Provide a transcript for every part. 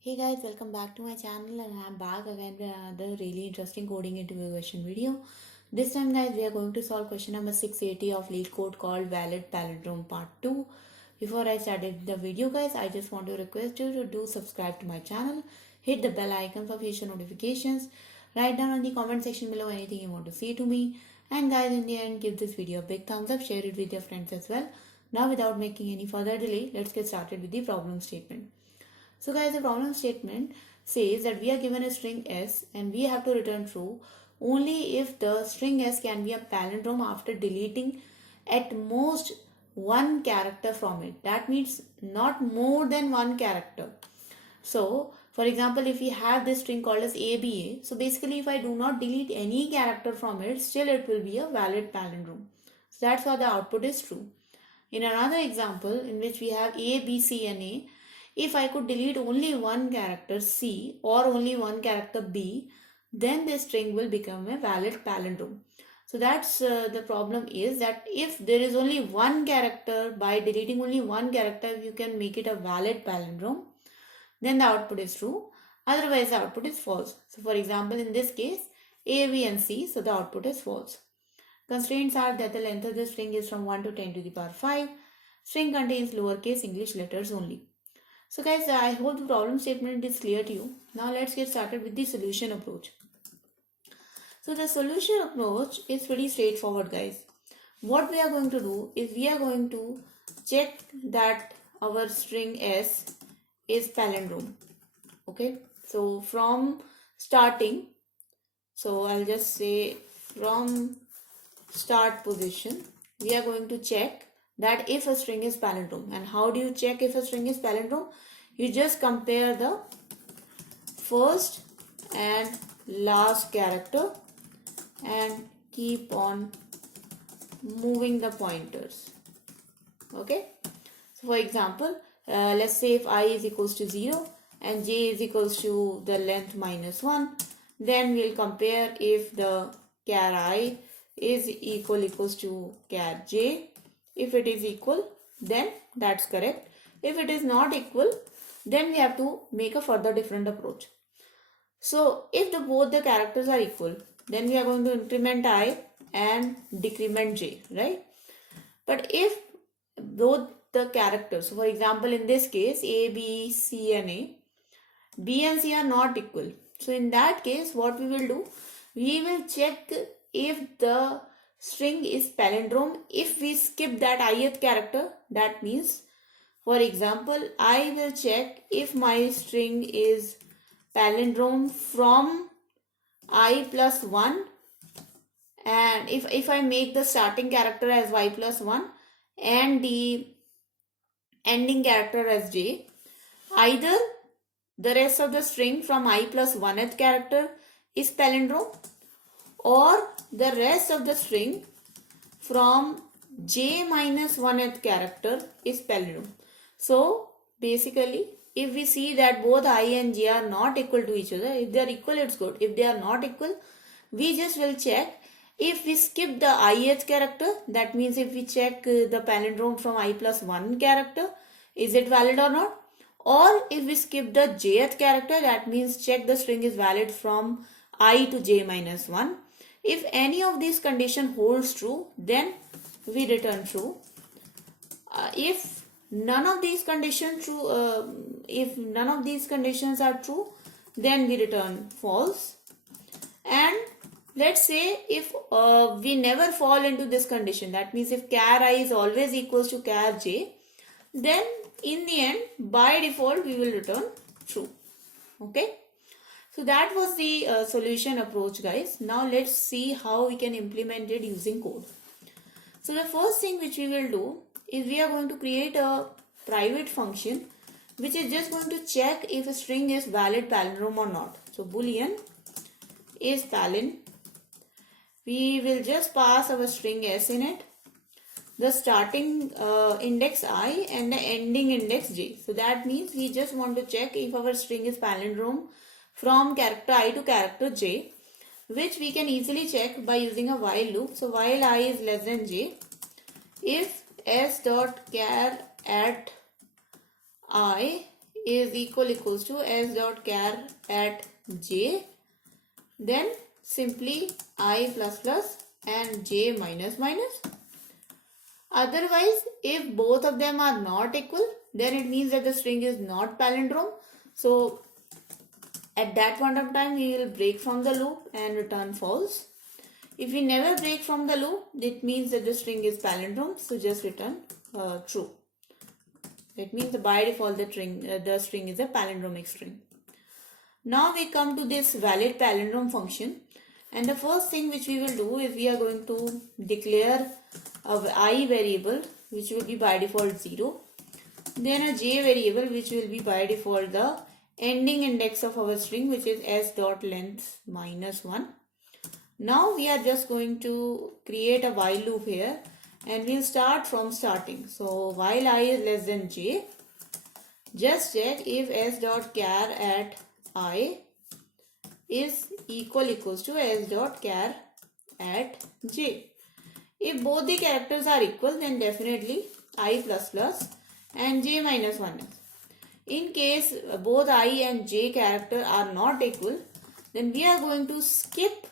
Hey guys, welcome back to my channel and I'm back again with another really interesting coding interview question video. This time guys, we are going to solve question number 680 of Leetcode called Valid Palindrome Part 2. Before I started the video guys, I just want to request you to do subscribe to my channel, hit the bell icon for future notifications, write down in the comment section below anything you want to say to me, and guys in the end give this video a big thumbs up, share it with your friends as well. Now without making any further delay, let's get started with the problem statement. So guys, the problem statement says that we are given a string s and we have to return true only if the string s can be a palindrome after deleting at most one character from it. That means not more than one character. So for example, if we have this string called as ABA, so basically if I do not delete any character from it, still it will be a valid palindrome. So that's why the output is true. In another example in which we have A, B, C and A, if I could delete only one character C or only one character B, then this string will become a valid palindrome. So that's the problem is that if there is only one character, by deleting only one character, you can make it a valid palindrome, then the output is true. Otherwise, the output is false. So for example, in this case, A, B and C, so the output is false. Constraints are that the length of the string is from 1 to 10 to the power 5. String contains lowercase English letters only. So guys, I hope the problem statement is clear to you. Now let's get started with the solution approach. So the solution approach is pretty straightforward guys. What we are going to do is we are going to check that our string s is palindrome. Okay, so from starting, so I'll just say from start position, we are going to check that if a string is palindrome. And how do you check if a string is palindrome? You just compare the first and last character and keep on moving the pointers. Okay, so for example, let's say if I is equals to 0 and j is equals to the length minus 1, then we'll compare if the char I is equals to char j. If it is equal, then that's correct. If it is not equal, then we have to make a further different approach. So if both the characters are equal, then we are going to increment I and decrement j, right? But if both the characters, so for example in this case A, B, C and A, B and C are not equal. So in that case what we will do, we will check if the string is palindrome if we skip that ith character. That means, for example, I will check if my string is palindrome from I plus 1, and if I make the starting character as y plus 1 and the ending character as j, either the rest of the string from I plus 1th character is palindrome, or the rest of the string from j minus 1th character is palindrome. So basically, if we see that both I and j are not equal to each other, if they are equal, it's good. If they are not equal, we just will check if we skip the ith character. That means if we check the palindrome from I plus 1 character, is it valid or not? Or if we skip the jth character, that means check the string is valid from I to j minus 1. If any of these condition holds true, then we return true. If none of these conditions are true, then we return false. And let's say if we never fall into this condition, that means if char I is always equals to char j, then in the end by default we will return true. Okay, so that was the solution approach guys. Now let's see how we can implement it using code. So the first thing which we will do is we are going to create a private function which is just going to check if a string is valid palindrome or not. So boolean is palin. We will just pass our string s in it, the starting index I and the ending index j. So that means we just want to check if our string is palindrome from character I to character j, which we can easily check by using a while loop. So while I is less than j, if s dot char at I is equals to s dot char at j, then simply I plus plus and j minus minus. Otherwise, if both of them are not equal, then it means that the string is not palindrome. So at that point of time, we will break from the loop and return false. If we never break from the loop, it means that the string is palindrome. So just return true. That means by default the string is a palindromic string. Now we come to this valid palindrome function, and the first thing which we will do is we are going to declare a I variable which will be by default 0, then a j variable which will be by default the ending index of our string, which is s dot length minus 1. Now we are just going to create a while loop here, and we'll start from starting. So while I is less than j, just check if s dot char at I is equals to s dot char at j. If both the characters are equal, then definitely I plus plus and j minus 1 is. In case both I and j character are not equal, then we are going to skip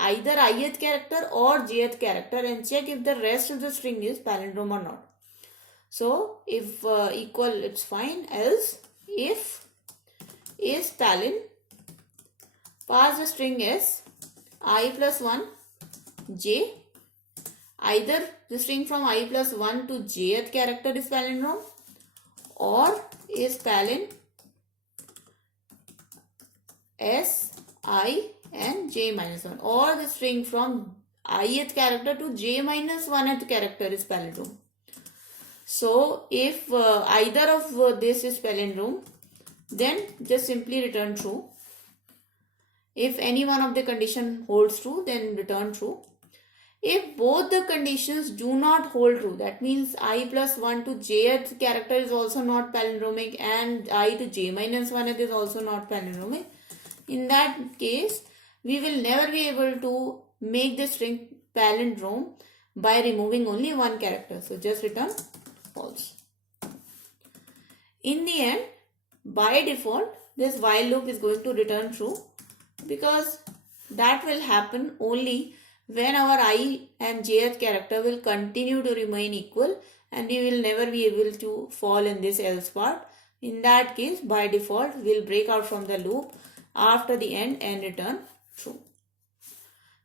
either ith character or jth character and check if the rest of the string is palindrome or not. So if equal, it's fine. Else, if is palin, pass the string as I plus 1 j. Either the string from I plus 1 to jth character is palindrome, or is palin s, I and j minus 1, or the string from ith character to j minus 1th character is palindrome. So if either of this is palindrome, then just simply return true. If any one of the condition holds true, then return true. If both the conditions do not hold true, that means I plus 1 to jth character is also not palindromic and I to j minus 1th is also not palindromic. In that case, we will never be able to make the string palindrome by removing only one character. So just return false. In the end, by default, this while loop is going to return true, because that will happen only when our I and jth character will continue to remain equal and we will never be able to fall in this else part. In that case, by default, we'll break out from the loop after the end and return true.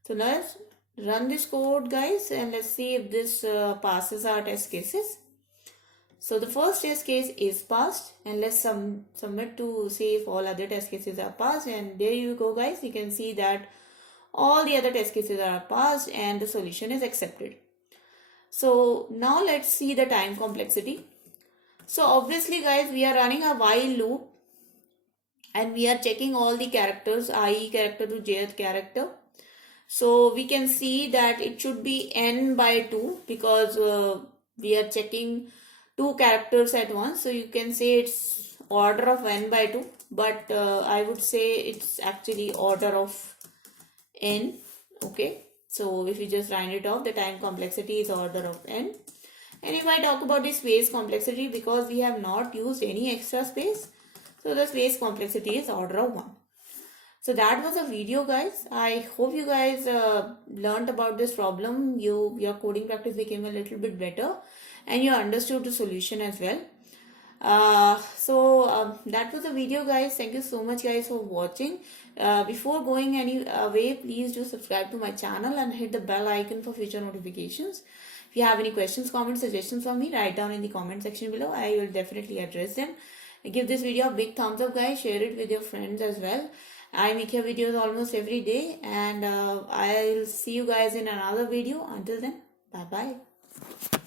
So let's run this code, guys, and let's see if this passes our test cases. So the first test case is passed, and let's submit to see if all other test cases are passed. And there you go, guys. You can see that all the other test cases are passed and the solution is accepted. So now let's see the time complexity. So obviously, guys, we are running a while loop and we are checking all the characters, I character to jth character. So we can see that it should be n by 2 because we are checking 2 characters at once. So you can say it's order of n by 2, but I would say it's actually order of n. Okay, so if you just round it off, the time complexity is order of n. And if I talk about the space complexity, because we have not used any extra space, so the space complexity is order of 1. So that was a video, guys. I hope you guys learned about this problem. Your coding practice became a little bit better and you understood the solution as well. That was the video, guys. Thank you so much, guys, for watching. Before going any way, please do subscribe to my channel and hit the bell icon for future notifications. If you have any questions, comments, suggestions for me, write down in the comment section below. I will definitely address them. Give this video a big thumbs up, guys. Share it with your friends as well. I make your videos almost every day, and I'll see you guys in another video. Until then, bye bye.